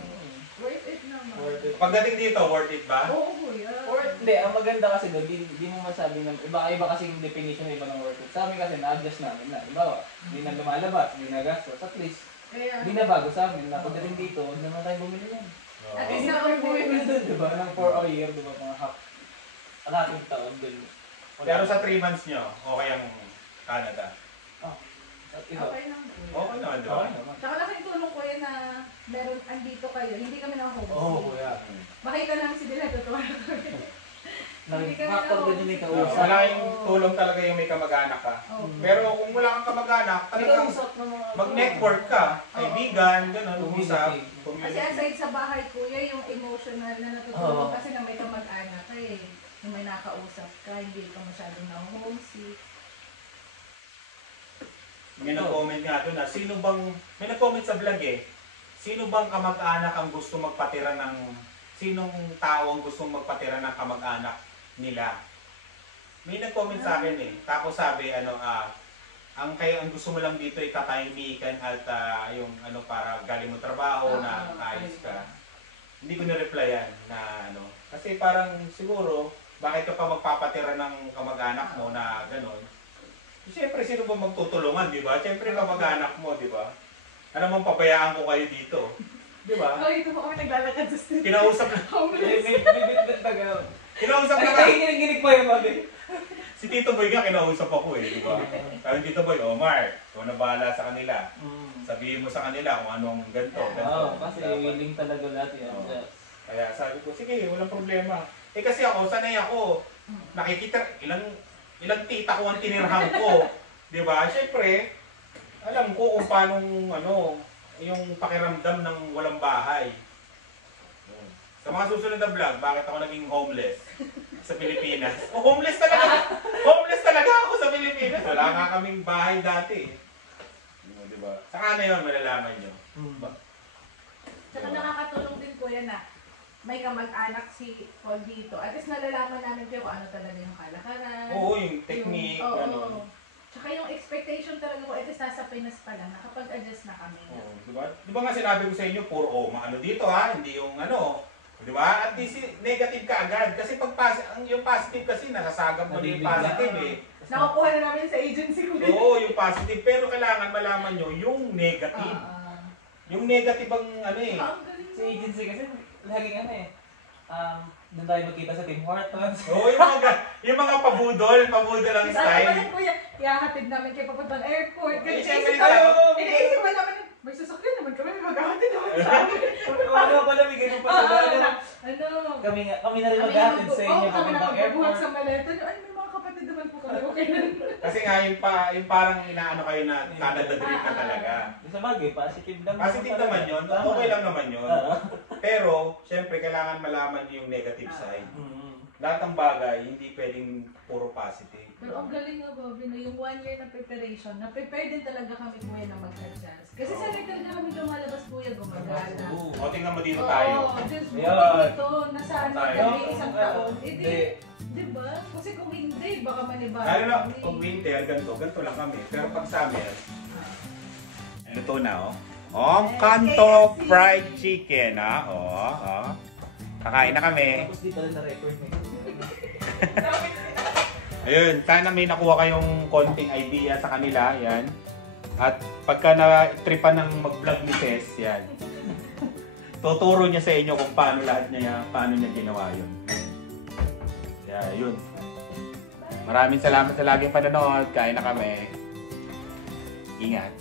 Worth it naman. Worth it. Pagdating dito, worth it ba? Oo, kuya. Or, hindi, ang maganda kasi doon, di mo masabi ng, iba kasi yung definition ng iba ng worth it. Sa amin kasi, na-adjust namin na. Diba, hindi na lumalabas, hindi na gastos. At least, Kaya, hindi na bago sa amin na pagdating dito, huwag naman tayo bumili yan. Oo. At Eh, least hindi na kami bumili doon, di ba? Nang 4 a year, di ba? Mga half, kalating taon doon. Pero sa 3 months nyo, okay ang Canada. At ito, okay lang kuya. Okay naman, di ba? okay naman. Tsaka laking tulong kuya na meron andito kayo, hindi kami na-homesick. Oo, kuya. Makita namin si Dylan, totoo na kuya. Hindi kami Factor din yung may kausap. Malaking tulong talaga yung may kamag-anak ka. Oo. Pero kung wala kang kamag-anak, May talagang kausap ng mga... mag-network ka. Kaibigan, gano'n, usap, Kasi community. aside sa bahay kuya, yung emotional na Oo. natutulong kasi na may kamag-anak ka eh. Yung may nakausap ka, hindi ka masyadong na-homesick. May nag-comment nga doon na, may nag-comment sa vlog eh, sino bang kamag-anak ang gusto magpatira sinong tao ang gusto magpatira ng kamag-anak nila? May nag-comment sa akin eh, tapos sabi, ang gusto mo lang dito ay katahimikan at yung para galing mo trabaho na ayos ka. Hindi ko na-replyan na Kasi parang siguro, bakit ka pa magpapatira ng kamag-anak mo na gano'n? Siyempre, sino ba magtutulungan, di ba? Siyempre, kamag-anak mo, di ba? Ano man pabayaan ko kayo dito. Di ba? Oh, ito po kami naglalakad sa street. Kinausap na. Bibit na gano'n. Kinausap na Ay, nga. kinikinig pa yung mami. Si Tito Boy nga, kinausap ako eh, di ba? Sabi Tito Boy, Omar, ikaw na bahala sa kanila. Sabihin mo sa kanila kung anong ganito, Oo, ganito. kasi willing talaga lahat yan. Oo. Kaya sabi ko, sige, walang problema. Eh kasi ako, sanay ako. Nakikita, ilang tita ko ang tinirhan ko. Di ba? Siyempre, alam ko kung paano, yung pakiramdam ng walang bahay. Sa mga susunod na vlog, bakit ako naging homeless sa Pilipinas? O homeless talaga! Homeless talaga ako sa Pilipinas. Wala nga kaming bahay dati. Di ba? Saka na yun, malalaman nyo. Saka nakakatulong din po yan na may kamag-anak si Paul dito. At least nalalaman namin kayo kung ano talaga yung kalakaran. Oo, yung technique, oo. gano'n. Tsaka yung expectation talaga po, at least nasa Pinas pa lang, nakapag-adjust na kami. Oo, di ba nga sinabi ko sa inyo, puro ano dito ha, hindi yung di ba? At least negative ka agad. Kasi pag yung positive kasi, nasasagap mo na yung positive eh. Nakukuha na namin sa agency ko. Oo, yung positive. Pero kailangan malaman nyo yung negative. Yung negative ang eh. Sa agency kasi, laging doon tayo magkita sa Tim Hortons. Oo, yung mga pabudol ang Sabi style. pa rin kuya, ihahatid namin kayo papuntang airport. Eh, Kasi siyempre iniisip pa namin, may sasakyan naman kami, may maghahatid naman sa amin. Ano pala, may ganun pa sila. Kami na rin maghatid sa inyo kami papuntang nakabubuhat airport. sa maleta. Ay, may mga kapatid naman po kami, okay na. Kasi nga yung parang inaano kayo na Canada dream na talaga. Sa bagay, positive naman. Positive naman yun, okay lang naman yun. Pero, syempre, kailangan malaman yung negative side. Lahat ng bagay, hindi pwedeng puro positive. Pero ang galing nga, Bobby, na yung 1 year na preparation, na-prepare din talaga kami kuya na mag-adjust. Kasi sanay talaga kami lumalabas kuya, gumagala. O, tingnan mo dito tayo. Oo, Diyos mo, Yan. dito, nasanay Tayo. kami isang taon. Eh Hindi. di ba? Kasi kung hindi, baka manibago. Lalo na, pag winter, ganito lang kami. Pero pag summer, luto na, oh. Oh, kanto fried chicken, ah. Oh. Kakain na kami. Tapos di pala na-record na Ayun, sana may nakuha kayong konting idea sa kanila, yan. At pagka na-tripan ng mag-vlog ni Tess, yan. Tuturo niya sa inyo kung paano paano niya ginawa yun. Kaya yun. Maraming salamat sa laging panonood. Kain na kami. Ingat.